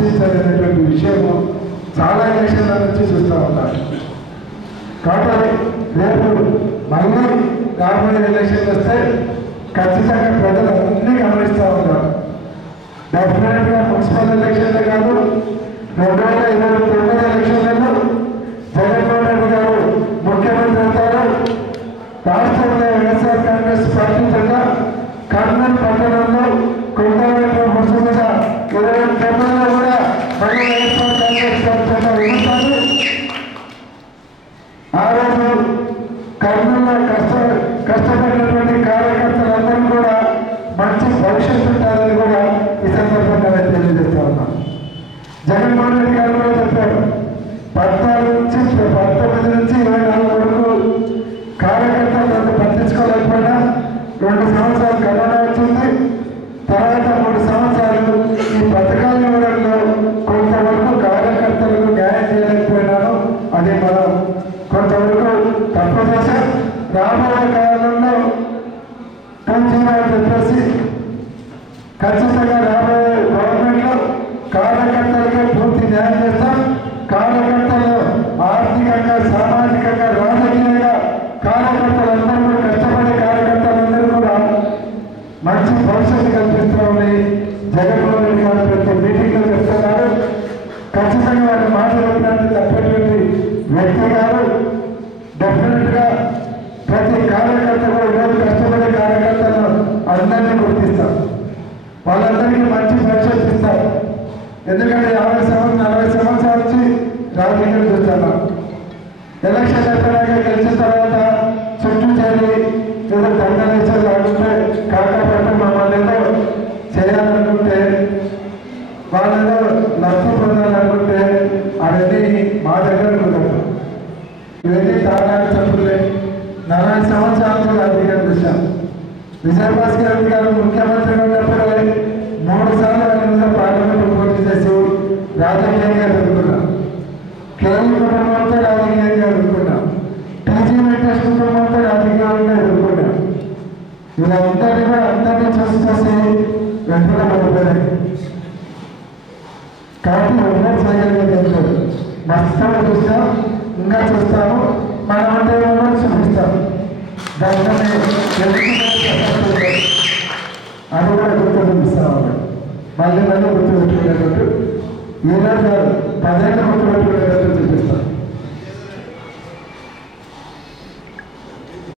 ఆశించాలనేటువంటి విషయము చాలా ఎలక్షన్ల నుంచి చూస్తూ ఉంటారు. కాబట్టి రేపు మళ్ళీ రాబోయే ఎలక్షన్లు వస్తే ఖచ్చితంగా ప్రజలు అన్నీ గమనిస్తూ ఉంటారు. డెఫినెట్గా మున్సిపల్ ఎలక్షన్లే కాదు 2029 ఎలక్షన్లలో జగన్మోహన్ రెడ్డి గారు ముఖ్యమంత్రి అవుతారు. రాష్ట్రంలో వైఎస్ఆర్ కాంగ్రెస్ పార్టీ జెండా కర్నూలు పట్టణంలో కొండవైపు ముసుగుగా 29లో కూడా మళ్ళీ వైఎస్ఆర్ కాంగ్రెస్ పార్టీ జెండా ఎగురుతారు. ఆ రోజు కర్నూలులో కష్టపడినటువంటి కార్యకర్తలందరూ కూడా మంచి భవిష్యత్తు ఉంటుందని కూడా ఈ సందర్భంగా తెలియజేస్తా ఉన్నాను. జగన్మోహన్ రెడ్డి గారు కూడా చెప్పారు 19 నుంచి 24 వరకు కార్యకర్తలు పట్టించుకోలేకపోయినా 2 సంవత్సరాలు కరోనా వచ్చింది. తర్వాత 3 సంవత్సరాలు ఈ పథకాలు ఇవ్వడంలో కొంతవరకు కార్యకర్తలకు న్యాయం చేయలేకపోయినాను. అది మనం కొంతవరకు తప్పు చేశాం. రాబోయే కాలంలో చెప్పేసి ఖచ్చితంగా రాబోయే గవర్నమెంట్లో కార్యకర్తలకే పూర్తి న్యాయం చేస్తాం. కార్యకర్తలు ఆర్థికంగా, సామాజికంగా, రాజకీయంగా కార్యకర్తలందరూ కష్టపడే కార్యకర్తలందరూ కూడా మంచి భవిష్యత్తు కల్పిస్తామని జగన్మోహన్ రెడ్డి గారు ప్రతి మీటింగ్లో చెప్తున్నారు. ఖచ్చితంగా వారి మాట్లాడినట్టు తప్పేటువంటి వ్యక్తి గారు. డెఫినెట్గా ప్రతి కార్యకర్త కూడా ఈరోజు కష్టపడే కార్యకర్తలను అందరినీ గుర్తిస్తాం. వాళ్ళందరికీ మంచి భవిష్యత్తు ఇస్తారు. ఎందుకంటే 40 సంవత్సరాల నుంచి రాజకీయం చూస్తున్నాం. ఎలక్షన్ అయిపోయాక గెలిచిన తర్వాత చుట్టూ చేరి ఏదో దండలేసారు ఆడుతుంటే కాకపోతే మమ్మల్ని ఏదో చేయాలనుకుంటే వాళ్ళేదో లబ్ధి పొందాలనుకుంటే అవన్నీ మా దగ్గర కుదరదు. ఇవన్నీ తాగాలి చప్పులే. 40 సంవత్సరాలతో రాజకీయం చూశాం. విజయభాస్కర్ రెడ్డి గారు ముఖ్యమంత్రి ఉన్నప్పుడే 3 సార్లు ఆయన మీద పార్లమెంట్ పోటీ చేసి రాజకీయంగా ఎదుర్కొన్నాం. కేవీ కుటుంబంతో రాజకీయంగా ఎదుర్కొన్నాం. టీజీ వెంకటేష్ కుటుంబంతో రాజకీయంగా ఎదుర్కొన్నాం. ఇలా అందరినీ చూసి వెంటనే పడిపోయాయి. కాబట్టి ఎవరో చేయగలిగేది మస్తు చూస్తాం, ఇంకా చూస్తాము. మనం అంటే ఎవరో చూపిస్తాం. దాంట్లో అది కూడా గుర్తు చూపిస్తాము. మళ్ళీ గుర్తు పెట్టుకునేటట్టు ఈరోజు 10 ఏళ్ళు గుర్తు పెట్టుకునేటట్టు చూపిస్తాం.